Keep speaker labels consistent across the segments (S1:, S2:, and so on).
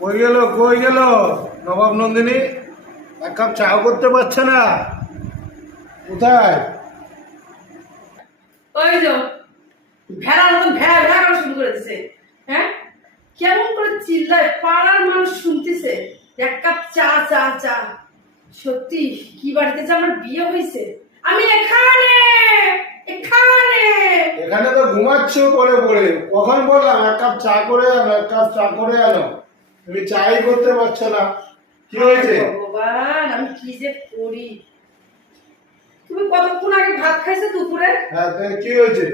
S1: কই গেল কই গেল নবাব নন্দিনী এক কাপ চা করতে পারছে না। কোথায়?
S2: ওই যে ভেড়ার মতন ভেড়া ভেড়া করা শুরু করে দিছে। হ্যাঁ? কেমন করে চিল্লায় পাড়ার মানুষ শুনতেছে। এক কাপ চা চা চা। সত্যি কি বাড়িতে যে আমার বিয়ে হয়েছে আমি এখানে এখানে।
S1: এখানে তো ঘুমাচ্ছ পড়ে পড়ে। কখন বললাম এক কাপ চা করে আনো এক কাপ চা করে আনো তুমি চাই করতে পারছ না। কি হয়েছে?
S2: ভগবান আমি কি যে করি? তুমি কতক্ষণ আগে ভাত খাইছো দুপুরে?
S1: হ্যাঁ কি হয়েছে?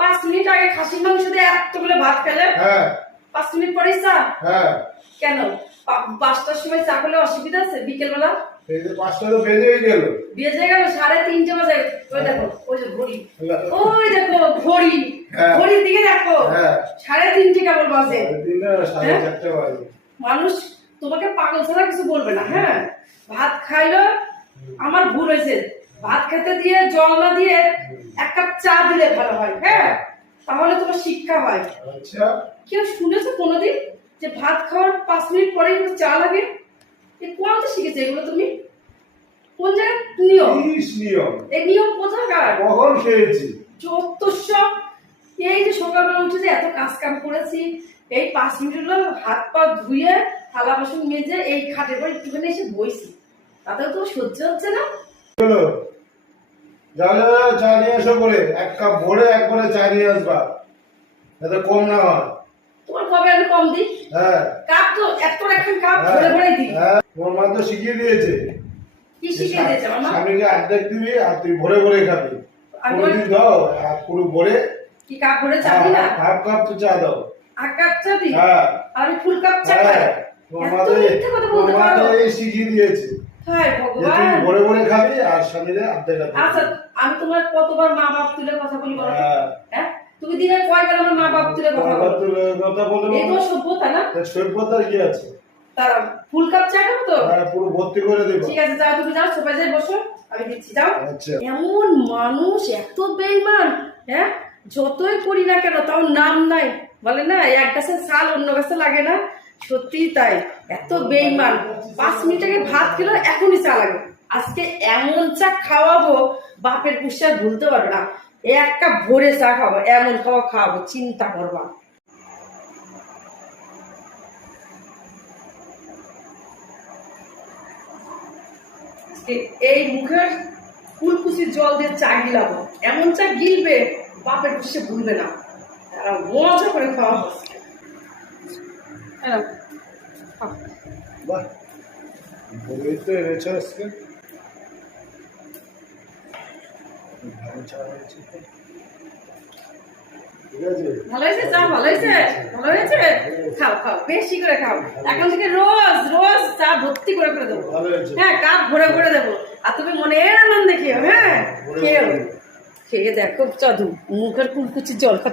S2: পাঁচ মিনিট আগে খাসির মাংস দিয়ে এতগুলো ভাত খেলে?
S1: হ্যাঁ।
S2: পাঁচ মিনিট পরেই চা?
S1: হ্যাঁ।
S2: কেন? পাঁচটার সময় চা করলে অসুবিধা আছে? বিকেলবেলা?
S1: এই যে পাঁচটা তো বেজেই গেল।
S2: বেজে গেল সাড়ে তিনটে বাজে। ওই দেখো ওই যে ঘড়ি। ওই দেখো ঘড়ি।
S1: হ্যাঁ।
S2: ঘড়ির দিকে দেখো।
S1: হ্যাঁ।
S2: সাড়ে তিনটে কেবল বাজে?
S1: তিনটা সাড়ে
S2: হ্যাঁ?
S1: চারটে বাজে।
S2: মানুষ তোমাকে পাগল ছাড়া কিছু বলবে না হ্যাঁ? ভাত খাইলো আমার ভুল হয়েছে। ভাত খেতে দিয়ে জল না দিয়ে এক কাপ চা দিলে ভালো হয় হ্যাঁ? তাহলে তোমার শিক্ষা হয়।
S1: আচ্ছা।
S2: কেউ শুনেছো কোনোদিন যে ভাত খাওয়ার পাঁচ মিনিট পরেই একটু চা লাগে? এ কোনটা শিখেছে এগুলো তুমি? কোন জায়গায়? নিয়ম।
S1: নিয়ম।
S2: এই নিয়ম কোথাকার?
S1: কখন খেয়েছি?
S2: এই যে সকালবেলা উঠে যে এত কাজ কাম করেছি এই পাঁচ মিনিট হলো হাত পা ধুয়ে থালা বাসন মেজে এই খাটের পর একটুখানি এসে বইছি। তাতেও তো সহ্য হচ্ছে না।
S1: যাও চা নিয়ে এসো করে এক কাপ ভরে একবারে চা নিয়ে আসবা। যাতে কম না হয়।
S2: তোমার কবে আমি কম দিই?
S1: হ্যাঁ।
S2: কাপ তো এত এখন কাপ ভরে ভরে দিই।
S1: হ্যাঁ তোমার মা তো শিখিয়ে দিয়েছে।
S2: কি শিখিয়ে দিয়েছে মামা?
S1: স্বামীকে অর্ধেক দিবি আর তুই ভরে ভরে খাবি। কোনদিন দাও আর পুরো ভরে।
S2: কি কাপ ভরে
S1: হাফ কাপ তো চা দাও।
S2: আর কাপ
S1: হ্যাঁ।
S2: আমি ফুল কাপ চা খাই?
S1: হ্যাঁ তোমার মা
S2: এত মিথ্যে কথা বলতে পারো?
S1: এই শিখিয়ে দিয়েছে।
S2: হায় ভগবান।
S1: ভরে ভরে খাবি আর স্বামীরে অর্ধেক
S2: আচ্ছা আমি তোমার কতবার মা বাপ তুলে কথা বলি বলো?
S1: হ্যাঁ।
S2: হ্যাঁ? তুমি দিনে কয়বার আমার মা বাপ তুলে কথা
S1: বাবা
S2: বলো?
S1: তোর কথা বলে
S2: এই তো সভ্যতা না?
S1: সভ্যতার কি আছে?
S2: তারা ফুল কাপ চা খাব তো?
S1: হ্যাঁ পুরো ভর্তি করে দেবো।
S2: ঠিক আছে যাও তুমি যাও যাই বসো। আমি দিচ্ছি যাও।
S1: আচ্ছা।
S2: এমন মানুষ এত বেইমান হ্যাঁ? যতই করি না কেন তাও নাম নাই। বলে না, এক গাছের ছাল অন্য গাছে লাগে না। সত্যি তাই, এত বেইমান। পাঁচ মিনিট আগে ভাত খেলো, এখনই চা লাগে। আজকে এমন চা খাওয়াবো, বাপের পুষা ভুলতে পারবে না। এক কাপ ভরে চা খাব, এমন খাওয়া খাওয়াবো, চিন্তা করবা। এই মুখের ফুলকুচির জল দিয়ে চা গিলাবো। এমন চা গিলবে, বাপের পুষে ভুলবে না। মজা করে খাওয়া হচ্ছে।
S1: বাহ বলেই তো এনেছো আজকে ভালো চা হয়েছে।
S2: ভালো হয়েছে চা ভালো হয়েছে? ভালো হয়েছে? খাও খাও বেশি করে খাও। এখন থেকে রোজ রোজ চা ভর্তি করে করে দেবো। হ্যাঁ কাপ ভরে ভরে দেবো। আর তুমি মনের আনন্দে খেও হ্যাঁ? খেও খেয়ে দেখো চাদু মুখের কুলকুচির জল খাচ্ছ।